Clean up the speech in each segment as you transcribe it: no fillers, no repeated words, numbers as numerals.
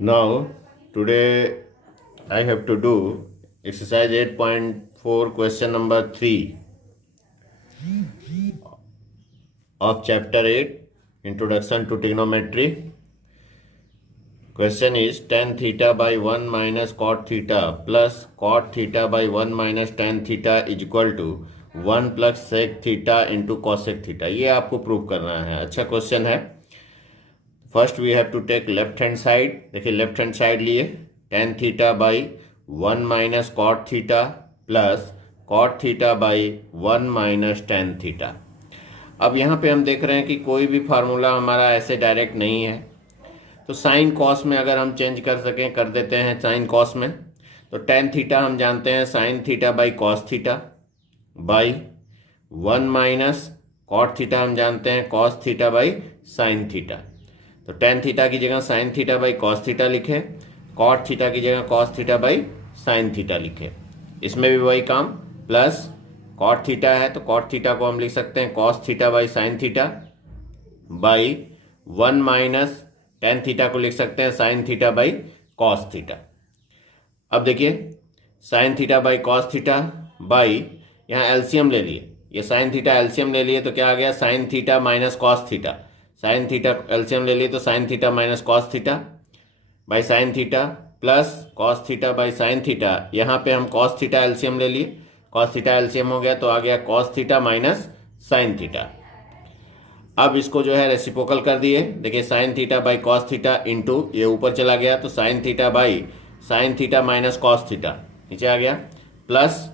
Now, today I have to do exercise 8.4 question number 3 of chapter 8 Introduction to Trigonometry. Question is tan theta by 1 minus cot theta plus cot theta by 1 minus tan theta is equal to 1 plus sec theta into cosec theta. ये आपको prove करना है. अच्छा question है. First we have to take left hand side. देखिए left hand side लिए tan theta by 1 minus cot theta plus cot theta by 1 minus tan theta. अब यहाँ पे हम देख रहे हैं कि कोई भी फार्मूला हमारा ऐसे डायरेक्ट नहीं है, तो साइन कॉस में अगर हम चेंज कर सकें कर देते हैं. साइन कॉस में तो tan थीटा हम जानते हैं sine theta by cos theta by 1 minus cot theta हम जानते हैं cos theta by sine theta. तो tan थीटा की जगह sine theta by cos theta लिखे, कॉट थीटा की जगह cos theta by sine theta लिखे. इसमें भी वही काम, प्लस कॉट थीटा है तो कॉट थीटा को हम लिख सकते हैं cos theta by sine theta by 1 minus tan theta को लिख सकते हैं sine theta by cos theta. अब देखिए sign theta by cos theta by, यहाँ एलसीएम ले लिए, ये साइन थीटा एलसीएम ले लिए तो क्या आ गया sign theta minus cos theta. Sine theta LCM ले लिए तो sine theta minus cos theta by sine theta plus cos theta by sine theta. यहाँ पे हम कॉस थीटा एलसीएम ले लिए, कॉस थीटा एलसीएम हो गया तो आ गया cos theta minus sine theta. अब इसको जो है रेसिप्रोकल कर दिए. देखिए sign theta by cos theta into ये ऊपर चला गया तो sine theta by sine theta minus cos theta नीचे आ गया, plus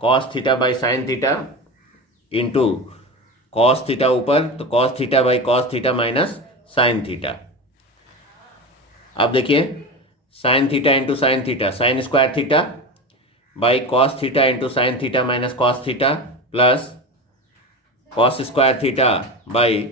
cos theta by sine theta into cos theta ऊपर तो cos theta by cos theta minus sine theta. अब देखिए sign theta into sine theta sine square theta by cos theta into sine theta minus cos theta plus cos square theta by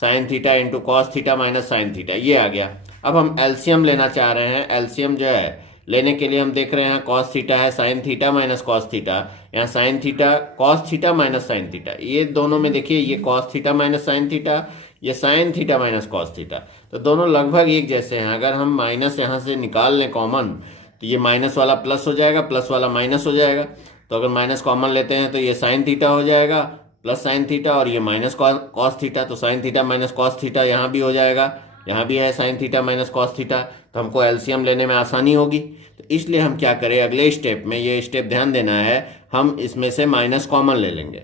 sine theta into cos theta minus sine theta. ये आ गया. अब हम LCM लेना चाह रहे हैं. LCM जो है लेने के लिए हम देख रहे हैं कॉस थीटा है sine theta minus cos theta, यहाँ sine theta cos theta minus sine theta. ये दोनों में देखिए ये cos theta minus sine theta, ये sine theta minus cos theta, तो दोनों लगभग एक जैसे हैं. अगर हम माइनस यहाँ से निकाल लें कॉमन तो ये माइनस वाला प्लस हो जाएगा, प्लस वाला माइनस हो जाएगा. तो अगर माइनस कॉमन लेते हैं तो ये साइन थीटा हो जाएगा प्लस साइन थीटा और ये माइनस कॉस थीटा, तो sine theta minus cos theta यहाँ भी हो जाएगा, यहाँ भी है sine theta minus cos theta. तो हमको एलसीएम लेने में आसानी होगी. तो इसलिए हम क्या करें अगले स्टेप में, ये स्टेप ध्यान देना है, हम इसमें से माइनस कॉमन ले लेंगे.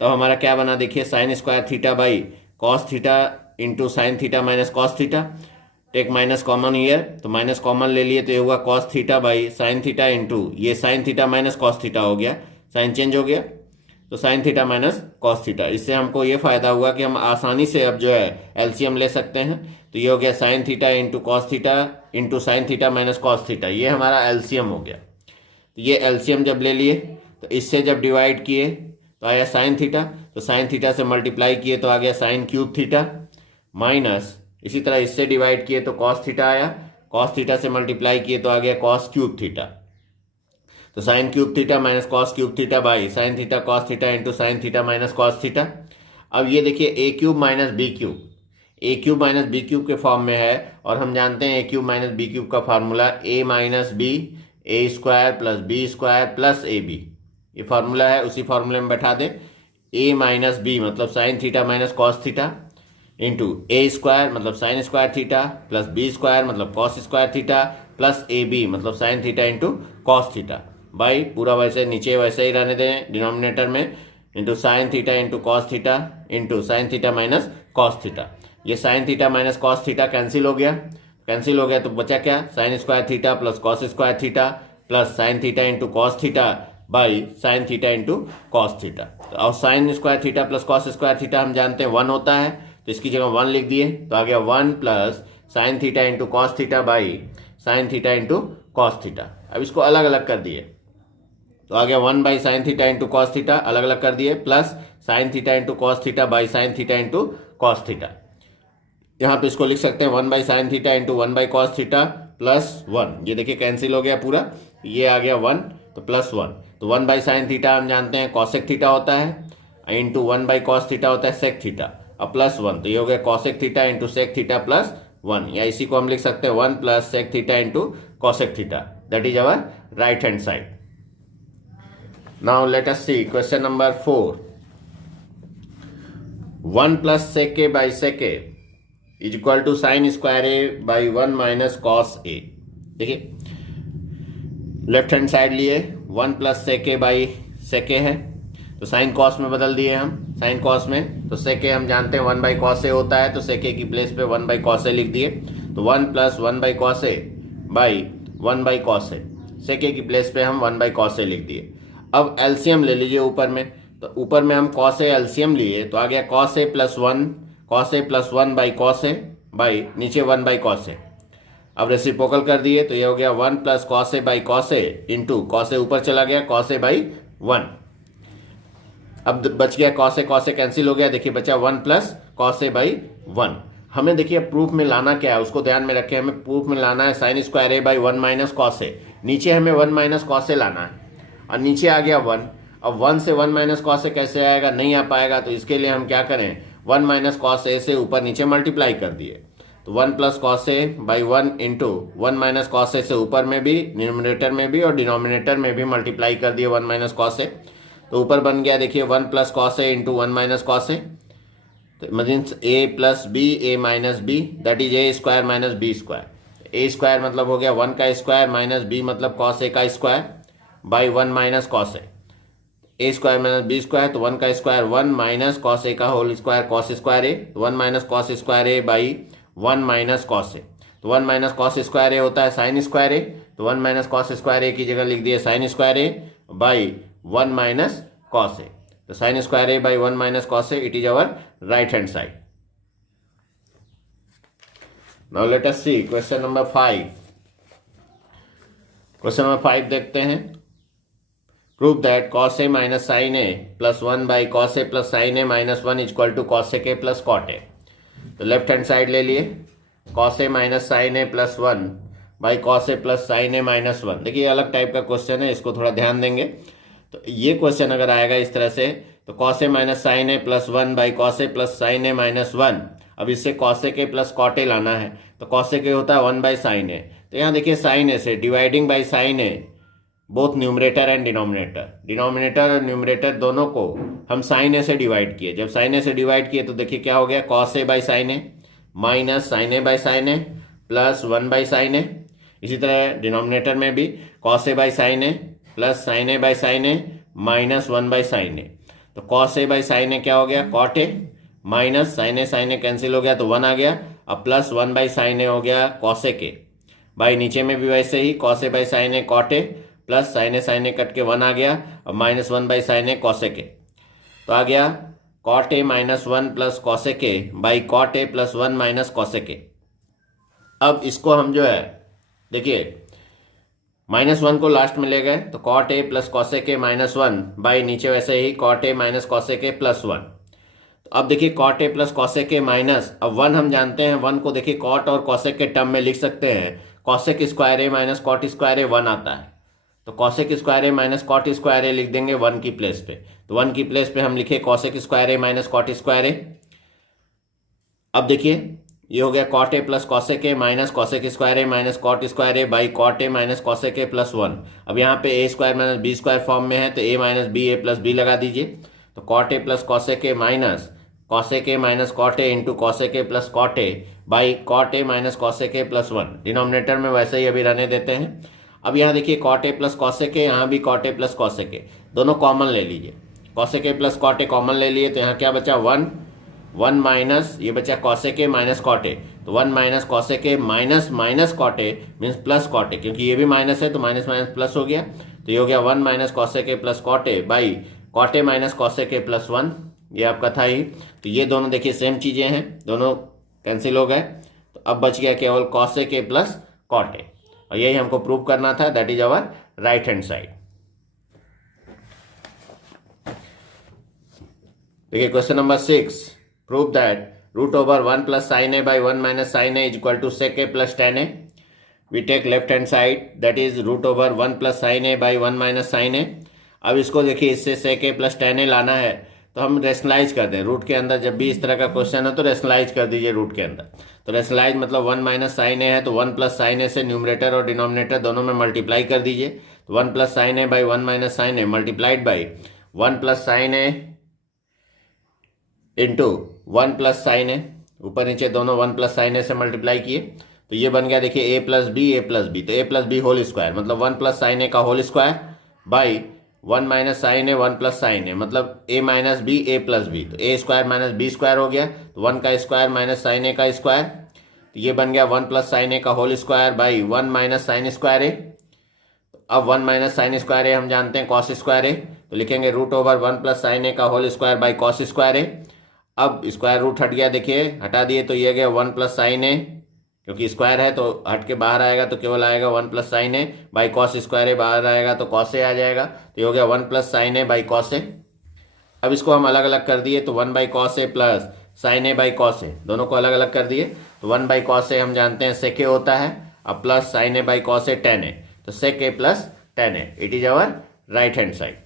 तो हमारा क्या बना देखिए sine square theta by cos theta into sine theta minus cos theta. Take minus common ईयर तो माइनस कॉमन ले लिए तो ये हुआ cos theta by sine theta into ये sine theta minus cos theta हो गया, साइन चेंज हो गया तो sine theta minus cos theta. इससे हमको ये फायदा हुआ कि हम आसानी से अब जो है एलसीएम ले सकते हैं. तो ये हो गया sign theta into cos theta into sine theta minus cos theta, ये हमारा एलसीएम हो गया. तो ये एलसीएम जब ले लिए तो इससे जब डिवाइड किए तो आया साइन थीटा, तो साइन थीटा से मल्टीप्लाई किए तो आ गया साइन क्यूब थीटा माइनस, इसी तरह इससे डिवाइड किए तो कॉस थीटा आया, कॉस थीटा से मल्टीप्लाई किए तो आ गया कॉस क्यूब थीटा. तो sine cube theta minus cos cube theta by sine theta cos theta into sine theta minus cos theta. अब ये देखिए ए क्यूब माइनस बी क्यूब, ए क्यूब माइनस बी क्यूब के फॉर्म में है और हम जानते हैं ए क्यूब माइनस बी क्यूब का formula A minus B A square plus B square plus A B, ये फार्मूला है. उसी फार्मूले में बैठा दें. ए माइनस बी मतलब sine theta minus cos theta into A square मतलब sine square theta plus B square मतलब cos square theta plus A B मतलब sine theta into cos theta by पूरा वैसे नीचे वैसे ही रहने दें डिनोमिनेटर में into sine theta into cos theta into sine theta minus cos theta. ये sine theta minus cos theta cancel हो गया, कैंसिल हो गया तो बचा क्या sine square theta plus cos square theta plus sine theta into cos theta by sine theta into cos theta. और sine square theta plus cos square theta हम जानते हैं 1 होता है, तो इसकी जगह 1 लिख दिए तो आ गया 1 plus sine theta into cos theta by sine theta into cos theta. अब इसको अलग अलग कर दिए तो आ गया 1 by sine theta into cos theta, अलग अलग कर दिए, plus sine theta into cos theta by sine theta into cos theta. यहाँ पे इसको लिख सकते हैं 1 by sine theta into 1 by cos theta plus 1. ये देखिए कैंसिल हो गया पूरा, ये आ गया 1 तो प्लस 1. तो 1 बाई साइन थीटा हम जानते हैं कॉसेक थीटा होता है इंटू 1 बाई कॉस थीटा होता है सेक थीटा, अब प्लस 1 तो ये हो गया cosec theta into sec theta plus 1, या इसी को हम लिख सकते हैं 1 plus sec theta into cosec theta, that is our right hand side. Now let us see question number 4. 1 plus sec A by sec A is equal to sine square A by 1 minus cos A. देखिए left hand side लिए 1 plus sec A by sec ए है, तो sine cos में बदल दिए हम. Sine cos में तो सेक ए हम जानते हैं 1 बाई कॉस ए होता है, तो सेक ए की प्लेस पे 1 बाई कॉस ए लिख दिए. तो 1 plus 1 by cos A by 1 by cos A, sec A की प्लेस पे हम 1 बाई कॉस ए लिख दिए. अब एलसीएम ले लीजिए ऊपर में, तो ऊपर में हम कॉस ए एलसीएम लिए तो आ गया cos A plus 1 by cos A by नीचे 1 बाई कॉस ए. अब रेसिप्रोकल कर दिए तो ये हो गया 1 plus cos A by cos A into cos A ऊपर चला गया कॉस ए बाई 1. अब बच गया कॉस ए कैंसिल हो गया. देखिए बचा 1 प्लस कॉस ए बाई 1. हमें देखिए प्रूफ में लाना क्या है उसको ध्यान में रखें. हमें प्रूफ में लाना है sine square A by 1 minus cos A. नीचे हमें 1 माइनस कॉस ए लाना है और नीचे आ गया 1. अब 1 से 1 माइनस कॉस ए कैसे आएगा, नहीं आ पाएगा. तो इसके लिए हम क्या करें, 1 माइनस कॉस ए से ऊपर नीचे मल्टीप्लाई कर दिए. तो 1 plus cos A by 1 into 1 minus cos A से ऊपर में भी, न्यूमरेटर में भी और डिनोमिनेटर में भी मल्टीप्लाई कर दिए 1 माइनस कॉस ए. तो ऊपर बन गया देखिए 1 plus cos A into 1 minus cos A. तो means A plus B A minus B, that is A square minus B square. A square मतलब हो गया 1 का स्क्वायर माइनस बी मतलब कॉस ए का square by 1 minus cos A. A square minus B square, तो 1 का square 1 minus cos A का whole square cos square A. 1 minus cos square A by 1 minus cos A. तो 1 minus cos square ए होता है sine square A, तो 1 minus cos square ए की जगह लिख दिए sine square A by 1 minus cos A. तो sine square A by 1 minus cos A, it is our right hand side. Now let us see question number 5. Question number 5 देखते हैं. Prove that cos A minus sine A plus 1 by cos A plus sine A minus 1 is equal to cosec A plus cot A. तो left hand side ले लिए cos A minus sine A plus 1 by cos A plus sine A minus 1. देखिए अलग type का question है, इसको थोड़ा ध्यान देंगे. तो ये क्वेश्चन अगर आएगा इस तरह से, तो cos A minus sine A plus 1 by cos A plus sine A minus 1. अब इससे कॉस ए के प्लस कॉट ए लाना है, तो कॉस ए के होता है 1 बाई साइन ए. तो यहाँ देखिए साइन ए से dividing by sine A both numerator and denominator और न्यूमरेटर दोनों को हम साइन ए से डिवाइड किए. जब साइन ए से डिवाइड किए तो देखिए क्या हो गया, cos A by sine A minus sine A by sine A plus 1 by sine A. इसी तरह डिनोमिनेटर में भी cos A by sine A plus sine A by sine A minus 1 by sine A. तो cos A by sine A क्या हो गया, cot A minus sine A cancel हो गया तो 1 आ गया. अब प्लस 1 बाई साइन ए हो गया कॉस ए के बाई नीचे में भी वैसे ही cos A by sine A cot A plus sine A cut के 1 आ गया. अब minus 1 by sine A cos A के, तो आ गया cot A minus 1 plus cos A के by cot A plus 1 minus cos A के. अब इसको हम जो है देखिए माइनस 1 को लास्ट में ले गए, तो cot A plus cos A के माइनस 1 बाई नीचे वैसे ही cot A minus cos A के प्लस 1. तो अब देखिए cot A plus cos A के माइनस, अब 1 हम जानते हैं, 1 को देखिए कॉट और कॉस ए के टर्म में लिख सकते हैं. Cosec square A minus cot square A 1 आता है, तो cosec square A minus cot square ए लिख देंगे 1 की प्लेस पे. तो 1 की प्लेस पे हम लिखे cosec square A minus cot square A. अब देखिए ये हो गया cot A plus cosec A minus cosec square A minus cot square A by cot A minus cosec A plus 1. अब यहाँ पे A square minus B square form में है, तो A minus B A plus B लगा दीजिए. तो cot A plus cosec A minus cosec A minus cot A into cosec A plus cot A by cot A minus cosec A plus 1. Denominator में वैसे ही अभी रहने देते हैं. अब यहाँ देखिए cot A plus cosec A, यहाँ भी cot A plus cosec A, दोनों कॉमन ले लीजिए. Cosec A plus cot A common ले लिए, तो यहाँ क्या बचा 1 माइनस ये बचा cosec A minus cot A. तो 1 minus cosec A minus minus cot A means plus cot A, क्योंकि ये भी माइनस है तो माइनस माइनस प्लस हो गया. तो ये हो गया 1 minus cosec A plus cot A by cot A minus cosec A plus 1. ये आपका था ही. तो ये दोनों देखिए सेम चीज़ें हैं, दोनों कैंसिल हो गए. तो अब बच गया केवल cosec A plus cot A, और यही हमको प्रूव करना था. That is our right hand side. देखिए question number 6. Prove that root over 1 plus sine A by 1 minus sine A is equal to sec A plus tan A. We take left hand side, that is root over 1 plus sine A by 1 minus sine A. अब इसको देखिए इससे सेक A plus tan ए लाना है, तो हम rationalise कर दें रूट के अंदर। जब भी इस तरह का क्वेश्चन है तो रेशनलाइज कर दीजिए रूट के अंदर। तो रेशनलाइज मतलब 1 माइनस साइन ए है तो 1 प्लस साइन ए से न्यूमरेटर और डिनोमिनेटर दोनों में मल्टीप्लाई कर दीजिए। तो 1 plus sine A by 1 minus sine A multiplied by 1 plus sine A into 1 plus sine A, ऊपर नीचे दोनों 1 प्लस साइन ए से मल्टीप्लाई किए तो ये बन गया देखिए ए प्लस बी तो A plus B whole square मतलब 1 प्लस साइन ए का whole square by 1 minus sine A 1 plus sine A मतलब A minus B A plus B, तो A square minus B square हो गया। तो 1 का स्क्वायर माइनस साइन ए का square, तो ये बन गया 1 प्लस साइन ए का whole square by 1 minus sine square A. अब 1 माइनस साइन स्क्वायर ए हम जानते हैं कॉस स्क्वायर ए, तो लिखेंगे root over 1 plus sine A का whole square by cos square A. अब स्क्वायर रूट हट गया, देखिए हटा दिए तो ये गया 1 प्लस साइन ए, क्योंकि स्क्वायर है तो हट के बाहर आएगा तो केवल आएगा 1 plus sine A by cos square A, बाहर आएगा तो कॉस ए आ जाएगा, तो ये हो गया 1 plus sine A by cos A. अब इसको हम अलग अलग कर दिए तो 1 by cos A plus sine A by cos A, दोनों को अलग अलग कर दिए तो 1 बाई कॉस ए हम जानते हैं सेक ए होता है, अब plus sine A by cos A tan A, तो sec A plus tan A, it is our right hand side.